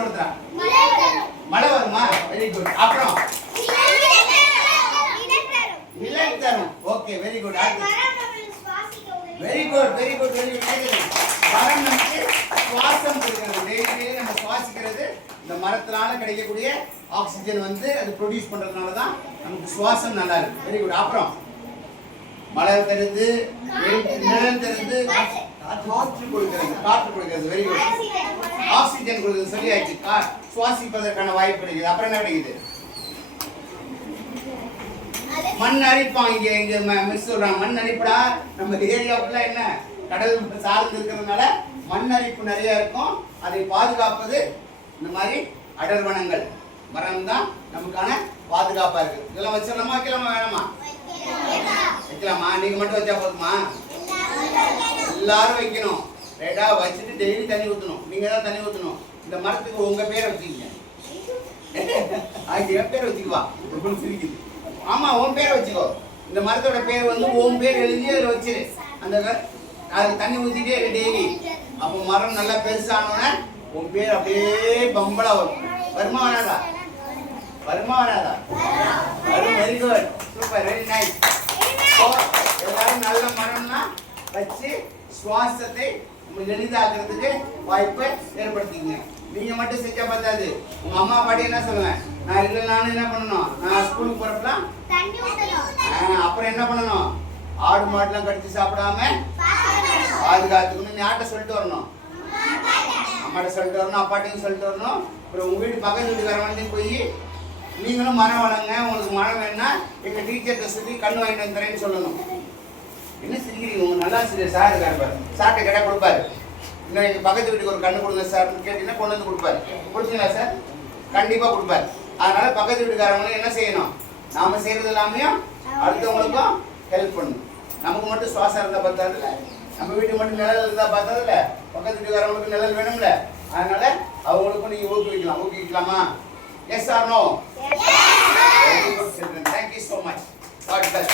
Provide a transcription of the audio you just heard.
ஒருத்தரா மழை வருமா? வெரி குட் அப்புறம்? நிழல் தரும் okay very good very good very good very good மரம் நமக்கு சுவாசம் கொடுக்கிறது. டெய்லி டெய்லி நம்ம சுவாசிக்கிறது. இந்த மரத்தினால கிடைக்கக்கூடிய ஆக்சிஜன் வந்து அது ப்ரொடியூஸ் பண்றதுனால தான் நமக்கு சுவாசம் நல்லா இருக்கு. வெரி குட் அப்புறம்? மழை தருது நிழல் தருது காற்று கொடுக்கிறது காற்று கொடுக்கிறது வெரி குட் ஆக்சிஜன் கொடுக்கிறது சொல்லியாச்சு கா- சுவாசிப்பதற்கான வாய்ப்பு கிடைக்குது. அப்புறம் என்ன கிடைக்குது? மண் அரிப்பான் இங்க இங்க மிஸ் சொல்றாங்க. மண் அரிப்புடா? நம்ம ஏரியாவுக்குள்ள என்ன? கடல் சார்ந்து இருக்கிறதுனால மண் அரிப்பு நிறைய இருக்கும். அதை பாதுகாப்பது இந்த மாதிரி அடர்வனங்கள் மரம் தான் நமக்கான பாதுகாப்பா இருக்கு. இதெல்லாம் வச்சிடலாமா? வைக்கலாமா? வேணாமா? வைக்கலாமா? நீங்க மட்டும் வச்சா போதுமா? எல்லாரும் வைக்கணும். ரைட்டா வச்சுட்டு டெய்லி தண்ணி ஊத்தணும். நீங்க தான் தண்ணி ஊத்தணும். இந்த மரத்துக்கு உங்க பேரை வச்சுக்கீங்க. அது என் பேர் வச்சுக்குவா. ரொம்ப சிரிக்குது. ஆமா உன் பேரை வச்சுக்கோ. இந்த மரத்தோட பேர் வந்து உன் பேர் எழுதி அதில் வச்சிரு. அந்த அதுக்கு தண்ணி ஊத்திட்டே இரு டெய்லி அப்போ மரம் நல்லா பெருசானோடனே உன் பேர் அப்படியே பம்பளா வரும். வருமா வராதா? வருமா வராதா? வரும். Very good super very nice எல்லாரும் நல்ல மரம்னா வச்சு சுவாசத்தை எளிதாக்குறதுக்கு வாய்ப்பை ஏற்படுத்திக்கங்க நீங்க மட்டும் செஞ்சா பத்தாது. உங்க அம்மா பாட்டி என்ன சொல்லுவேன்? நான் இல்லை நானும் என்ன பண்ணணும்? நான் ஸ்கூலுக்கு போறப்பலாம் அப்புறம் என்ன பண்ணணும்? ஆடு மாடுலாம் கடிச்சு சாப்பிடாம பாதுகாத்துக்கணும் யார்கிட்ட சொல்லிட்டு வரணும். அம்மாட்ட சொல்லிட்டு வரணும் அப்பாட்டையும் சொல்லிட்டு வரணும். அப்புறம் உங்க வீட்டு பக்கத்து வீட்டுக்காரவங்களையும் போய் நீங்களும் மரம் வளங்க உங்களுக்கு மரம் வேணும்னா எங்க டீச்சர்கிட்ட சொல்லி கண்ணு வாங்கிட்டு வந்துறேன்னு சொல்லணும். என்ன சிரிக்கிறீங்க? நல்லாசிரியர் சார் இருக்காரு பாரு. சார்ட்ட கேட்டால் கொடுப்பாரு. இன்னும் எங்கள் பக்கத்து வீட்டுக்கு ஒரு கண்ணு கொடுங்க சார்னு கேட்டிங்கன்னா கொண்டு வந்து கொடுப்பாரு. கொடுத்தீங்களா சார்? கண்டிப்பாக கொடுப்பாரு. அதனால் பக்கத்து வீட்டுக்காரங்களும் என்ன செய்யணும்? நாம் செய்கிறது இல்லாமையும் அடுத்தவங்களுக்கும் ஹெல்ப் பண்ணணும் நமக்கு மட்டும் சுவாசம் இருந்தால் பார்த்தாதுல்ல நம்ம வீட்டுக்கு மட்டும் நிழல் இருந்தால் பார்த்ததில்ல பக்கத்து வீட்டுக்காரவங்களுக்கு நிழல் வேணும்ல. அதனால் அவங்களுக்கும் நீங்கள் ஊக்குவிக்கலாம். ஊக்குவிக்கலாமா? Yes or no thank you so much God bless